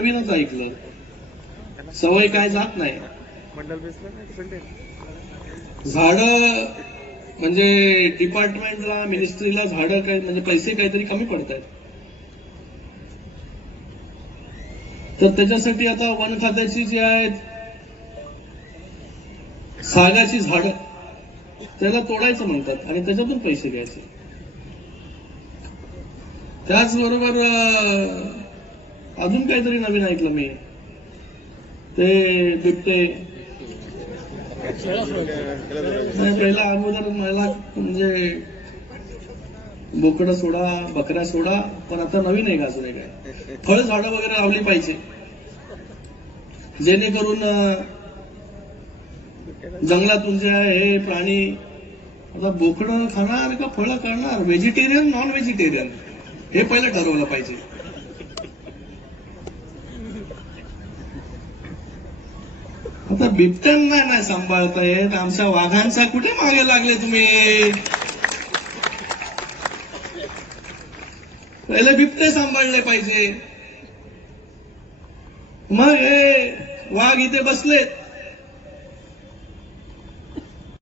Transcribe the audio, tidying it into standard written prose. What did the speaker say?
नवीनच ऐकलं, सवय काय जात नाही. झाडं म्हणजे डिपार्टमेंटला, मिनिस्ट्रीला झाडं काय म्हणजे पैसे काहीतरी कमी पडत आहेत. तर त्याच्यासाठी आता वन खात्याची जी आहेत सागाची झाडं त्याला तोडायचं म्हणतात आणि त्याच्यातून पैसे घ्यायचे. त्याचबरोबर अजून काहीतरी नवीन ऐकलं मी, ते बिबटे पहिला अगोदर मला म्हणजे बोकडं सोडा, बकऱ्या सोडा, पण आता नवीन आहे का अजून एक आहे, फळ झाडं वगैरे लावली पाहिजे, जेणेकरून जंगलातून जे आहे हे प्राणी आता बोकडं खाणार का फळं खाणार, व्हेजिटेरियन नॉन व्हेजिटेरियन हे पहिलं ठरवलं पाहिजे. आता बिबट्यांना नाही सांभाळता येत, आमच्या वाघांच्या कुठे मागे लागले तुम्ही? पहिले बिबटे सांभाळले पाहिजे. मग हे वाघ इथे बसलेत,